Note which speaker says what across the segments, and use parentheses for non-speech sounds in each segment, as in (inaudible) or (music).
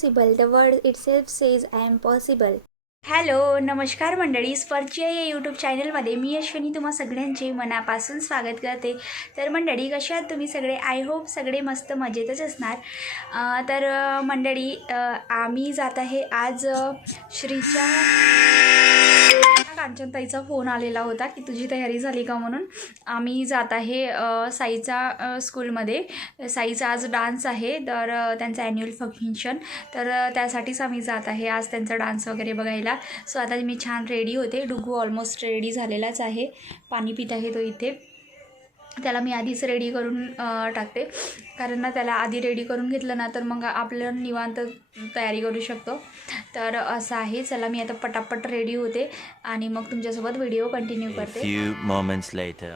Speaker 1: Possible the word itself says I am possible
Speaker 2: hello नमस्कार मंडळी. स्पर्ची या यूट्यूब चॅनलमध्ये मी अश्विनी तुम्हा सगळ्यांचे मनापासून स्वागत करते. तर मंडळी कशा आहात तुम्ही सगळे? आय होप सगळे मस्त मजेतच असणार. तर मंडळी आम्ही जात आहे आज श्रीच्या कांचनताईचा फोन आलेला होता की तुझी तयारी झाली का म्हणून. आम्ही जात आहे साईचा स्कूलमध्ये. साईचा आज डान्स आहे तर त्यांचं ॲन्युअल फंक्शन तर त्यासाठीच आम्ही जात आहे. आज त्यांचा डान्स वगैरे बघायला. सो आता मी छान रेडी होते. डुगू ऑलमोस्ट रेडी झालेलाच आहे. पाणी पित आहे तो इथे. त्याला मी आधीच रेडी करून टाकते. कारण ना त्याला आधी रेडी करून घेतलं ना तर मग आपलं निवांत तयारी करू शकतो. तर असं आहे. चला मी आता पटापट रेडी होते आणि मग तुमच्यासोबत व्हिडिओ कंटिन्यू करते.
Speaker 3: few moments later.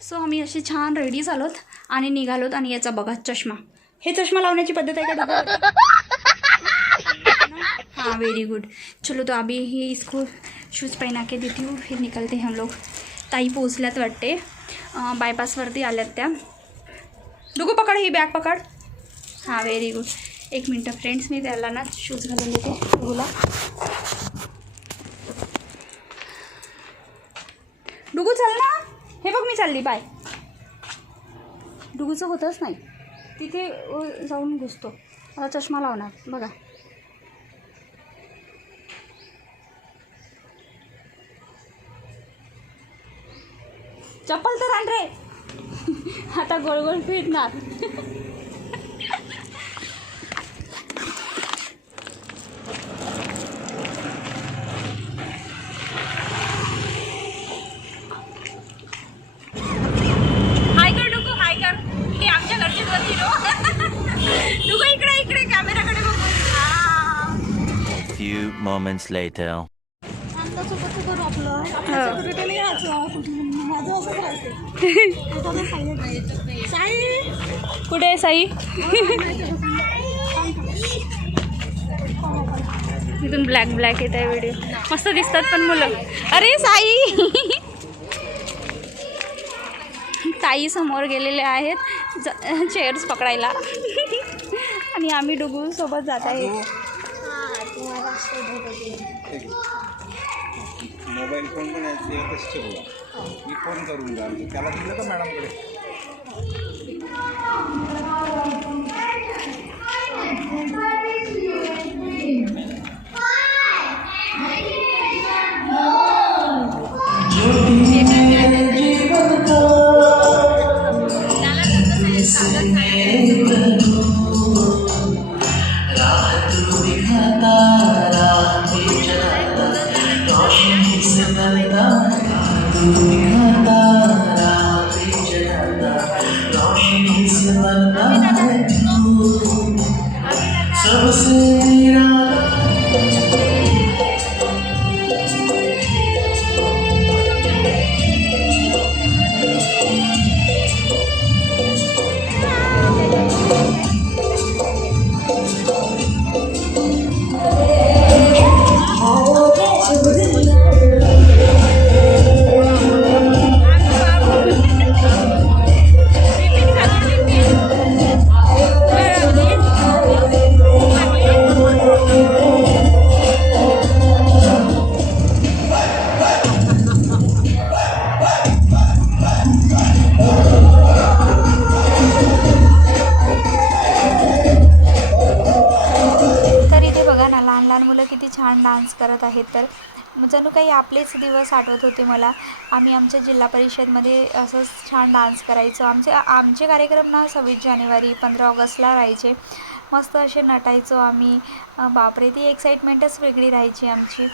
Speaker 2: सो आम्ही अशी छान रेडी झालोत आणि निघालोत आणि याचा बघा चष्मा. हे चष्मा लावण्याची पद्धत आहे का? हाँ वेरी गुड चलो तो अभी ही इसको शूज़ पहना के देती हूँ फिर निकलते हैं हम लोग। ताई पोचल्यात वाटते बायपासवरती आल्यात त्या डुगू पकड ही बॅग पकड। हां व्हेरी गुड एक मिनटं फ्रेंड्स मी त्याला ना शूज घालून देते डुगूला डुगू चल ना हे बघ मी चालली बाय डुगूचं होतंच नाही. तिथे जाऊन घुसतो. मला चष्मा लावणार बघा. चप्पल तर आण रे. आता गोल गोल फिरणार. हाय कर डुकू हाय कर. आमच्या घरचे दोन हिरो डुकू इकडे इकडे कॅमेराकडे बघू.
Speaker 3: Few moments later.
Speaker 2: कुठे आहे साई? इथून ब्लॅक ब्लॅक येत आहे व्हिडिओ मस्त दिसतात पण मुलं. अरे साई! ताई समोर गेलेले आहेत. चेअर्स पकडायला. आणि आम्ही डुगू सोबत जात आहे.
Speaker 4: मोबाईल फोन पण मी फोन करून घालतो त्याला दिलं का मॅडमकडे?
Speaker 1: तर लहान लहान मुलं किती छान डान्स करत आहेत तर जणू काही आपलेच दिवस आठवत होते मला. आम्ही आमच्या जिल्हा परिषदमध्ये असंच छान डान्स करायचो. आमचे आमचे कार्यक्रम ना सव्वीस जानेवारी पंधरा ऑगस्टला राहायचे. मस्त असे नटायचो आम्ही. बापरे ती एक्साइटमेंटच वेगळी राहायची आमची.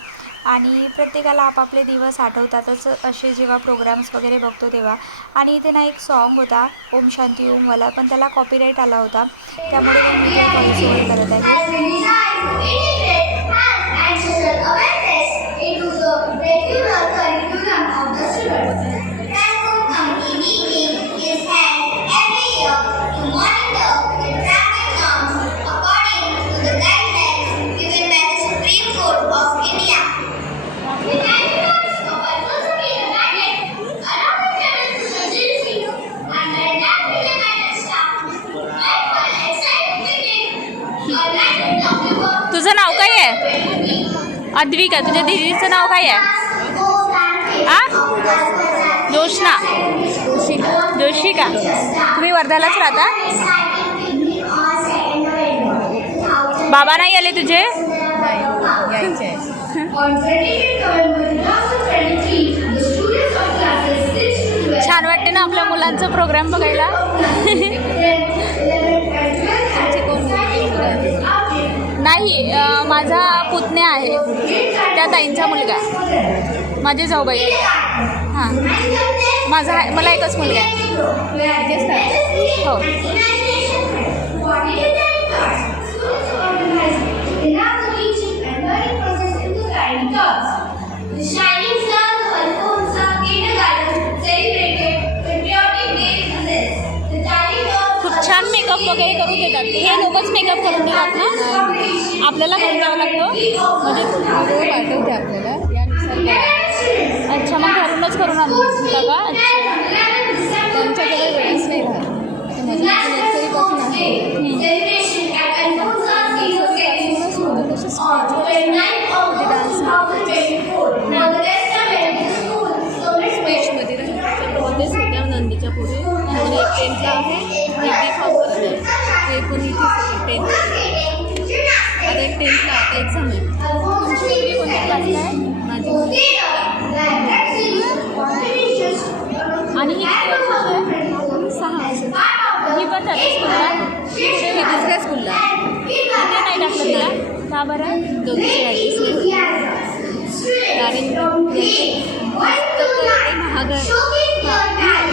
Speaker 1: आणि प्रत्येकाला आपापले दिवस आठवतातच असे जेव्हा प्रोग्राम्स वगैरे बघतो तेव्हा. आणि इथे ना एक सॉन्ग होता ओम शांती ओम वाला पण त्याला कॉपीराईट आला होता. त्यामुळे मग मी तो voice करत आहे. अद्विका तुझ्या दीदीचं नाव काय आहे? आ? जोशना जोशी का तुम्ही वर्ध्यालाच राहता? बाबा नाही आले तुझे?
Speaker 5: On 22nd November 2023, the students of classes 6 to 12
Speaker 1: छान वाटते ना आपल्या मुलांचा प्रोग्राम बघायला. (laughs) (laughs) ताई माझा पुतणे आहे. त्या ताईंचा मुलगा माझे जाऊबाई. हां. माझा मला एकच मुलगा आहे. हो. खूप छान मेकअप वगैरे करून देतात. हे लोकच मेकअप करून देतात ना? आपल्याला घेऊन जावं लागतं. म्हणजे
Speaker 6: पाठवते आपल्याला. यानुसार
Speaker 1: अच्छा मग घरूनच करून आणता का अच्छा. इथे नाही टाकलं तिला का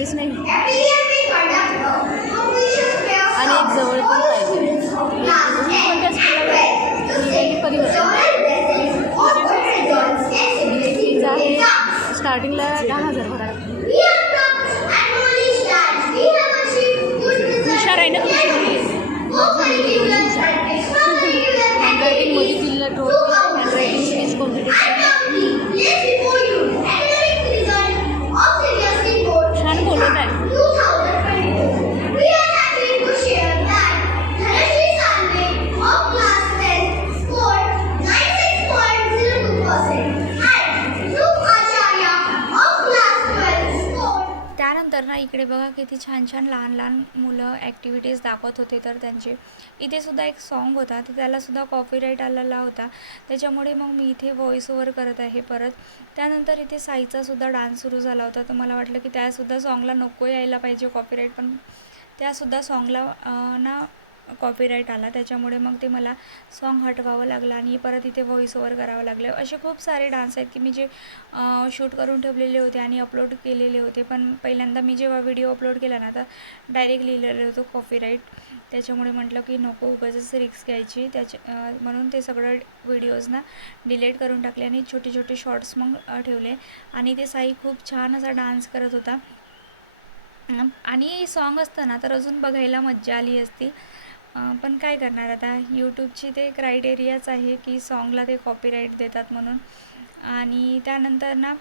Speaker 6: ॲडजस्ट नाही. आणि एक जवळ पण पाहिजे? परिवर्तन म्हणजे आहे स्टार्टिंगला दहा हजार
Speaker 2: किती छान छान लहान लहान मुलं ॲक्टिव्हिटीज दाखवत होते तर त्यांचे. इथे सुद्धा एक सॉन्ग होता तर त्यालासुद्धा कॉपीराईट आलेला होता. त्याच्यामुळे मग मी इथे व्हॉईस ओवर करत आहे परत. त्यानंतर इथे साईचासुद्धा डान्स सुरू झाला होता तर मला वाटलं की त्यासुद्धा सॉन्गला नको यायला पाहिजे कॉपीराईट पण त्यासुद्धा सॉन्गला ना कॉपीराईट आला. त्याच्यामुळे मग ते मला सॉन्ग हटवावं लागलं आणि परत इथे व्हॉईस ओवर करावं लागलं. असे खूप सारे डान्स आहेत की मी जे शूट करून ठेवलेले होते आणि अपलोड केलेले होते. पण पहिल्यांदा मी जेव्हा व्हिडिओ अपलोड केला ना तर डायरेक्ट लिहिलेलं होतं कॉपीराईट त्याच्यामुळे म्हटलं की नको उगाचच रिक्स घ्यायची. त्याच्या म्हणून ते सगळं व्हिडिओजना डिलीट करून टाकले आणि छोटे छोटे शॉर्ट्स मग ठेवले. आणि ते साई खूप छान असा डान्स करत होता. आणि सॉन्ग असतं ना तर अजून बघायला मज्जा आली असती. पण काय करणार? आता यूट्यूबची ते क्रायटेरियाच आहे की सॉन्गला ते कॉपीराईट देतात म्हणून. आणि त्यानंतर ना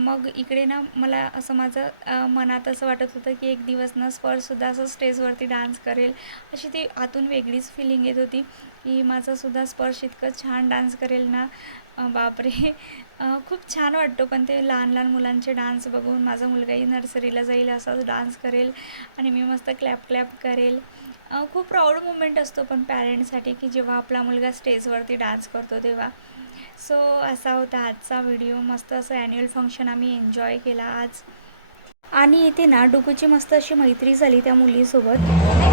Speaker 2: मग इकडे ना मला असं माझं मनात असं वाटत होतं की एक दिवस ना स्पर्शसुद्धा असं स्टेजवरती डान्स करेल. अशी ती आतून वेगळीच फिलिंग येत होती की माझासुद्धा स्पर्श इतकं छान डान्स करेल ना. बापरे. खूप छान वाटतो पण ते लहान लहान मुलांचे डान्स बघून माझा मुलगाही नर्सरीला जाईल असाच डान्स करेल आणि मी मस्त क्लॅप क्लॅप करेल. खूप प्राऊड मुमेंट असतो पण पॅरेंट्ससाठी की जेव्हा आपला मुलगा स्टेजवरती डान्स करतो तेव्हा. सो असा होता आजचा व्हिडिओ. मस्त असं ॲन्युअल फंक्शन आम्ही एन्जॉय केला आज. आणि इथे ना डुकूची मस्त अशी मैत्री झाली त्या मुलीसोबत.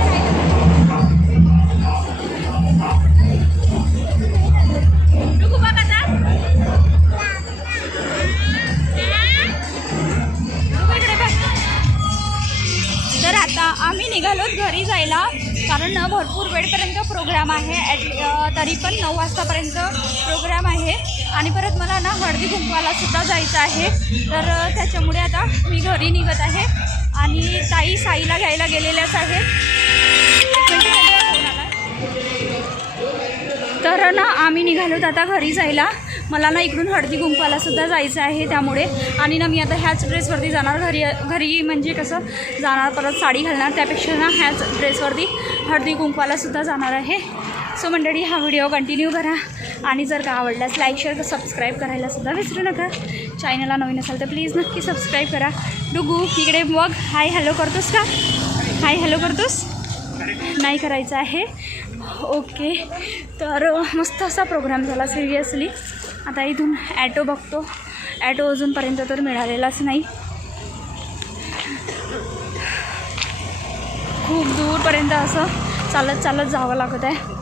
Speaker 1: निघालोत घरी जायला. कारण भरपूर
Speaker 2: वेळपर्यंत प्रोग्राम आहे. ॲट तरी पण नऊ वाजतापर्यंत प्रोग्राम आहे. आणि परत मला ना हळदी कुंकवाला सुद्धा जायचं आहे. तर त्याच्यामुळे आता मी घरी निघत आहे. आणि ताई साईला घ्यायला गेलेल्याच आहेत. तर ना आम्ही निघालोत आता घरी जायला. मला ना इकडून हळदी कुंकवाला सुद्धा जायचं आहे त्यामुळे. आणि ना मी आता ह्याच ड्रेसवरती जाणार. घरी घरी म्हणजे कसं जाणार परत साडी घालणार. त्यापेक्षा ना ह्याच ड्रेसवरती हळदी कुंकवाला सुद्धा जाणार आहे. सो मंडळी हा व्हिडिओ कंटिन्यू करा. आणि जर का आवडल्यास लाईक शेअर सबस्क्राईब करायला सुद्धा विसरू नका. चॅनलला नवीन असाल तर प्लीज नक्की सबस्क्राईब करा. डुगू इकडे मग हाय हॅलो करतोस का? हाय हॅलो करतोस? नाही करायचं आहे. ओके तर मस्त असा प्रोग्राम झाला सिरियसली आता इथून ॲटो बघतो. ॲटो अजूनपर्यंत तर मिळालेलाच नाही. खूप दूरपर्यंत असं चालत चालत जावं लागत आहे.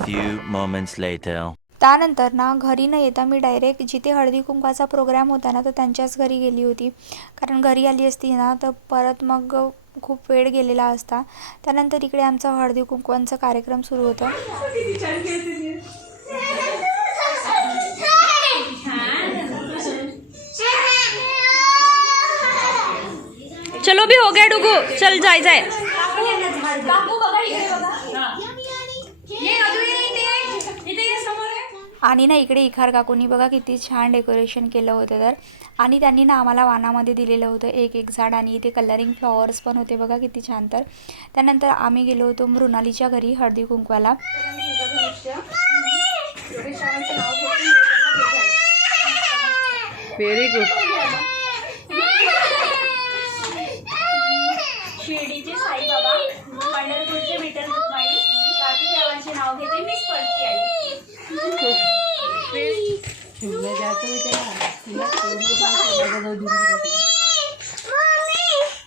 Speaker 4: Few moments later.
Speaker 7: त्यानंतर ना घरी न येता मी डायरेक्ट जिथे हळदी कुंकवाचा प्रोग्राम होता ना तर त्यांच्याच घरी गेली होती. कारण घरी आली असती ना तर परत मग खूप वेळ गेलेला असता. त्यानंतर इकडे आमचा हळदी कुंकवांचा कार्यक्रम सुरू होता.
Speaker 2: चलो भी हो गया डुगू. चल जाय जाय
Speaker 7: आणि ना इकडे इखार काकूंनी बघा किती छान डेकोरेशन केलं होतं तर. आणि त्यांनी ना आम्हाला वानामध्ये दिलेलं होतं एक एक झाड आणि इथे कलरिंग फ्लॉवर्स पण होते बघा किती छान तर. त्यानंतर आम्ही गेलो होतो मृणालीच्या घरी हळदी कुंकवाला.
Speaker 6: व्हेरी गुड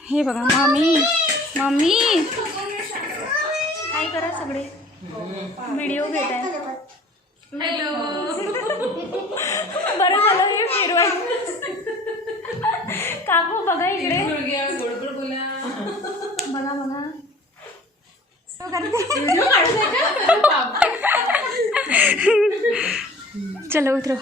Speaker 2: हे बघा मम्मी मम्मी काय करा सगळे. व्हिडिओ घेत आहे. हॅलो. बरं झालं हे फिरवाय काकू बघा इकडे. बघा बघा. चलो उतरो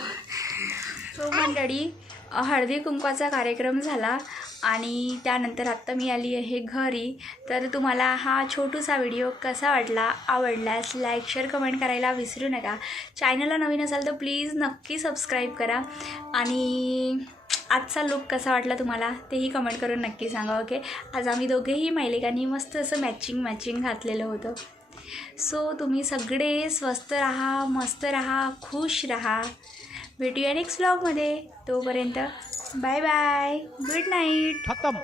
Speaker 2: सो मंडळी हळदी कुंकवाचा कार्यक्रम झाला आणि त्यानंतर आत्ता मी आली आहे घरी. तर तुम्हाला हा छोटूसा व्हिडिओ कसा वाटला आवडल्यास लाईक शेअर कमेंट करायला विसरू नका. चॅनलला नवीन असाल तर प्लीज नक्की सबस्क्राईब करा. आणि आजचा लुक कसा वाटला तुम्हाला तेही कमेंट करून नक्की सांगा ओके आज आम्ही दोघेही महिलेकांनी मस्त असं मॅचिंग मॅचिंग घातलेलं होतं. सो तुम्ही सगळे स्वस्त राहा मस्त राहा खुश राहा. भेटूया नेक्स्ट ब्लॉगमध्ये तोपर्यंत बाय बाय गुड नाईट
Speaker 8: खतम.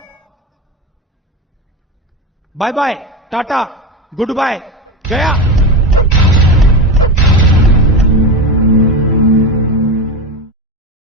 Speaker 8: Bye bye tata goodbye गया.